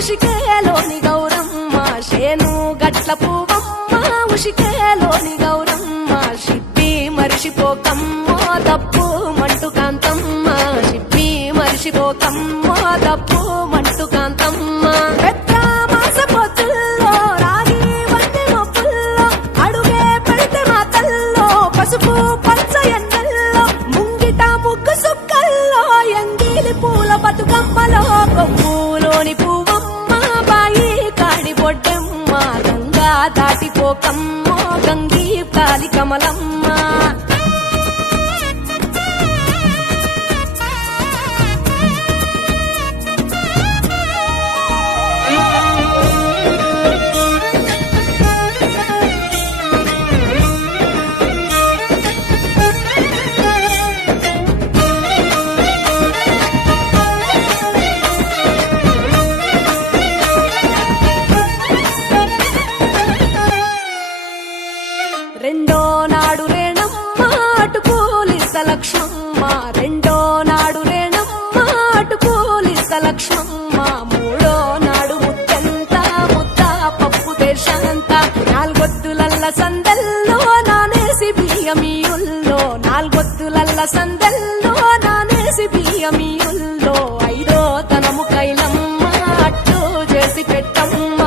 ఉషికేలోని గౌరమ్మ శేను గట్ల పువ్వమ్మ ఉషికేలోని గౌరమ్మ షిప్పి మరిషిపోకమ్మో తప్పు మంటు కాంతమ్మ షిప్పి మరిషిపోకమ్మో తప్పు మంటు కాంతమ్మ పెద్ద మాస పొత్తుల్లో రాగి వంటి మొప్పుల్లో అడుగే పెడితే మా తల్లో పసుపు పచ్చ ఎన్నెల్లో ముంగిట ముగ్గు సుక్కల్లో ఎంగిలి పూల బతుకమ్మలో కొమ్ములోని పువ్వమ్మ బాయి కాడి బొడ్డెమ్మ గంగా దాటిపోకమ్మో గంగీ కాలి కమలమ్మ రెండో నాడు రేణమ్మ అటుకూలిస్త లక్ష్మమ్మ రెండో నాడు రేణమ్మ అటుకూలిస్త లక్ష్మమ్మ మూడో నాడు ముత్తంత ముద్ద పప్పు దేశంత నాలుగొత్తులల్ల సందల్లో నానేసి బియ్యమీయుల్లో నాలుగొత్తులల్ల సందల్లో నానేసి బియ్యమీయుల్లో ఐదో తనము కైలమ్మ అట్టు చేసి పెట్టమ్మ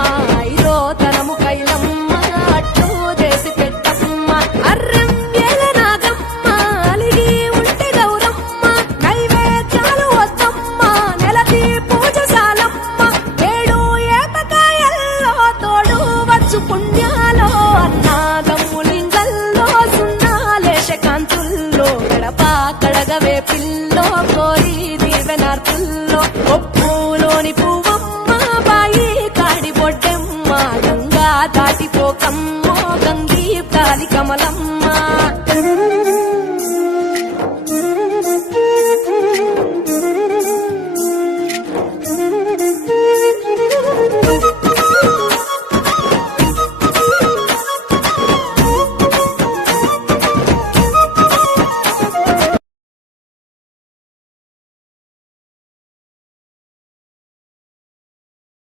ఐదో తనము కైలమ్మ అట్టు చేసి పెట్టమ్మ అర్రం ఏల నాగమ్మ అలిగి ఉంటే గౌరమ్మ నైవేద్యాలు వద్దమ్మ నెలతి పూజశాలమ్మ ఏడు ఏపకాయల్లో తోడు వచ్చు పుణ్యాలో అన్నాదమ్ములింగల్లో సున్నాలేశ కాంతుల్లో గడప కడగవే పిల్లో కోరి దీవెనార్తుల్లో ఒప్పులోని పువ్వమ్మ బాయి కాడి బొడ్డెమ్మ గంగా దాటిపోకమ్మో గంగీ కాలి కమలమ్మ